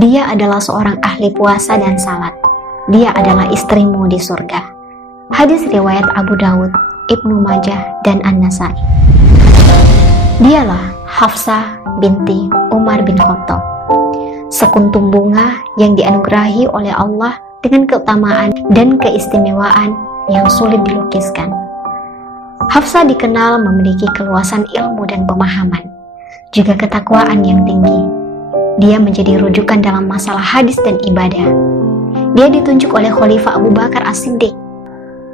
Dia adalah seorang ahli puasa dan salat. Dia adalah istrimu di surga. Hadis riwayat Abu Dawud, Ibnu Majah, dan An-Nasai. Dialah Hafsah binti Umar bin Khattab, sekuntum bunga yang dianugerahi oleh Allah dengan keutamaan dan keistimewaan yang sulit dilukiskan. Hafsah dikenal memiliki keluasan ilmu dan pemahaman, juga ketakwaan yang tinggi. Dia menjadi rujukan dalam masalah hadis dan ibadah. Dia ditunjuk oleh Khalifah Abu Bakar As-Siddiq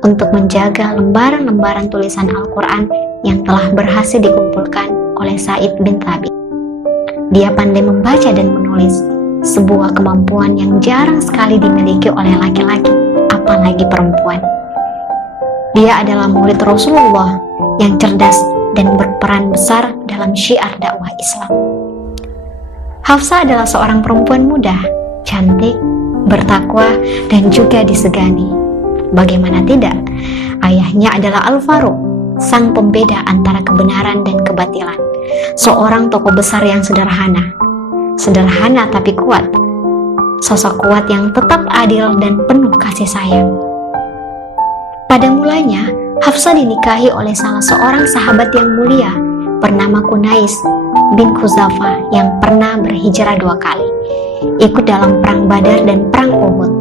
untuk menjaga lembaran-lembaran tulisan Al-Quran yang telah berhasil dikumpulkan oleh Sa'id bin Thabit. Dia pandai membaca dan menulis, sebuah kemampuan yang jarang sekali dimiliki oleh laki-laki, apalagi perempuan. Dia adalah murid Rasulullah yang cerdas dan berperan besar dalam syiar dakwah Islam. Hafsah adalah seorang perempuan muda, cantik, bertakwa, dan juga disegani. Bagaimana tidak? Ayahnya adalah Al-Faruq, sang pembeda antara kebenaran dan kebatilan. Seorang tokoh besar yang sederhana tapi kuat. Sosok kuat yang tetap adil dan penuh kasih sayang. Pada mulanya, Hafsah dinikahi oleh salah seorang sahabat yang mulia bernama Kunais bin Khuzafah yang pernah berhijrah 2 kali, ikut dalam perang Badar dan perang Uhud.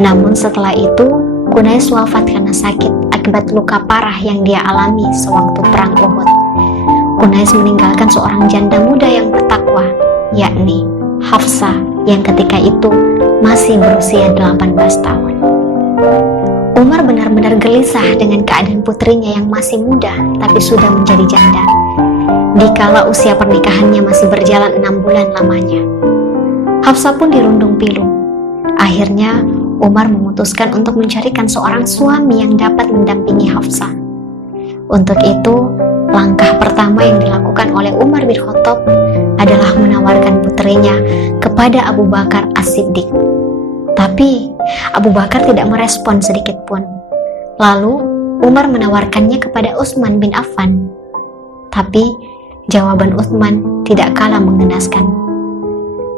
Namun setelah itu, Kunais wafat karena sakit akibat luka parah yang dia alami sewaktu perang Uhud. Kunais meninggalkan seorang janda muda yang bertakwa, yakni Hafsah yang ketika itu masih berusia 18 tahun. Umar benar-benar gelisah dengan keadaan putrinya yang masih muda tapi sudah menjadi janda, dikala usia pernikahannya masih berjalan 6 bulan lamanya. Hafsah pun dirundung pilu. Akhirnya Umar memutuskan untuk mencarikan seorang suami yang dapat mendampingi Hafsah. Untuk itu, langkah pertama yang dilakukan oleh Umar bin Khattab adalah menawarkan putrinya kepada Abu Bakar As-Siddiq. Tapi Abu Bakar tidak merespon sedikit pun. Lalu Umar menawarkannya kepada Utsman bin Affan. Tapi jawaban Utsman tidak kalah menggenaskan.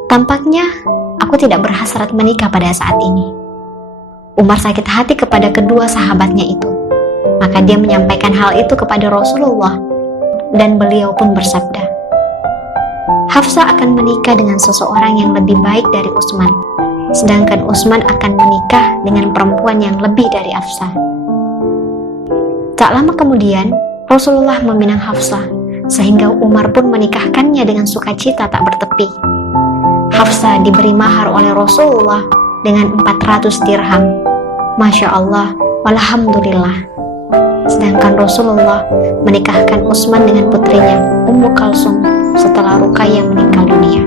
Tampaknya aku tidak berhasrat menikah pada saat ini. Umar sakit hati kepada kedua sahabatnya itu. Maka dia menyampaikan hal itu kepada Rasulullah, dan beliau pun bersabda, Hafsah akan menikah dengan seseorang yang lebih baik dari Utsman, sedangkan Utsman akan menikah dengan perempuan yang lebih dari Hafsah. Tak lama kemudian, Rasulullah meminang Hafsah, sehingga Umar pun menikahkannya dengan sukacita tak bertepi. Hafsah diberi mahar oleh Rasulullah dengan 400 dirham. Masya Allah, walhamdulillah. Sedangkan Rasulullah menikahkan Utsman dengan putrinya, Ummu Kalsum, setelah Ruqayyah meninggal dunia.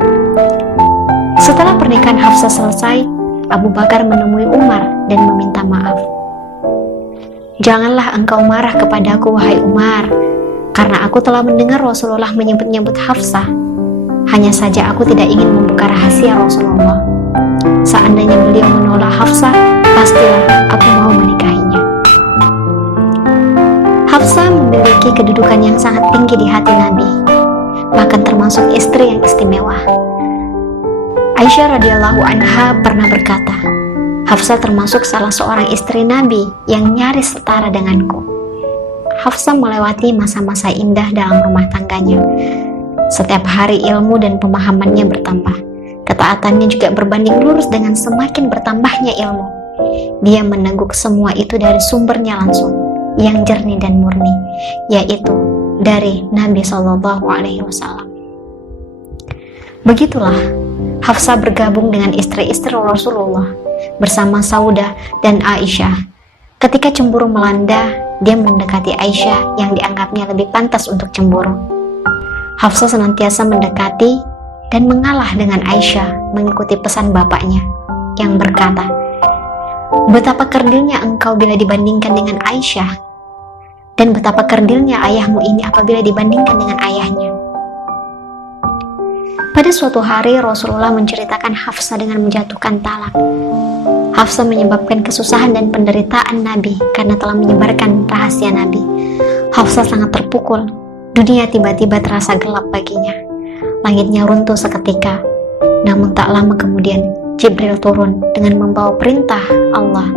Setelah pernikahan Hafsah selesai, Abu Bakar menemui Umar dan meminta maaf. Janganlah engkau marah kepadaku, wahai Umar, karena aku telah mendengar Rasulullah menyebut-nyebut Hafsah. Hanya saja aku tidak ingin membuka rahasia Rasulullah. Seandainya beliau menolak Hafsah, pastilah aku mau menikahinya. Hafsah memiliki kedudukan yang sangat tinggi di hati Nabi, bahkan termasuk istri yang istimewa. Aisyah radhiyallahu anha pernah berkata, Hafsah termasuk salah seorang istri Nabi yang nyaris setara denganku. Hafsah melewati masa-masa indah dalam rumah tangganya. Setiap hari ilmu dan pemahamannya bertambah. Ketaatannya juga berbanding lurus dengan semakin bertambahnya ilmu. Dia meneguk semua itu dari sumbernya langsung, yang jernih dan murni, yaitu dari Nabi SAW. Begitulah Hafsah bergabung dengan istri-istri Rasulullah bersama Saudah dan Aisyah. Ketika cemburu melanda, dia mendekati Aisyah yang dianggapnya lebih pantas untuk cemburu. Hafsah senantiasa mendekati dan mengalah dengan Aisyah mengikuti pesan bapaknya yang berkata, betapa kerdilnya engkau bila dibandingkan dengan Aisyah, dan betapa kerdilnya ayahmu ini apabila dibandingkan dengan ayahnya. Pada suatu hari Rasulullah menceritakan Hafsah dengan menjatuhkan talak. Hafsah menyebabkan kesusahan dan penderitaan Nabi karena telah menyebarkan rahasia Nabi. Hafsah sangat terpukul. Dunia tiba-tiba terasa gelap baginya. Langitnya runtuh seketika. Namun tak lama kemudian Jibril turun dengan membawa perintah Allah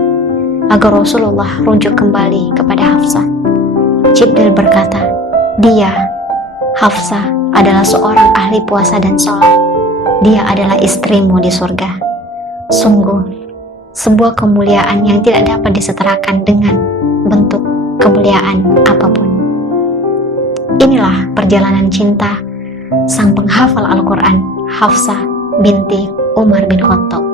agar Rasulullah rujuk kembali kepada Hafsah. Jibril berkata, dia, Hafsah, adalah seorang ahli puasa dan sholat. Dia adalah istrimu di surga. Sungguh, sebuah kemuliaan yang tidak dapat disetarakan dengan bentuk kemuliaan apapun. Inilah perjalanan cinta sang penghafal Al-Quran, Hafsah binti Umar bin Khattab.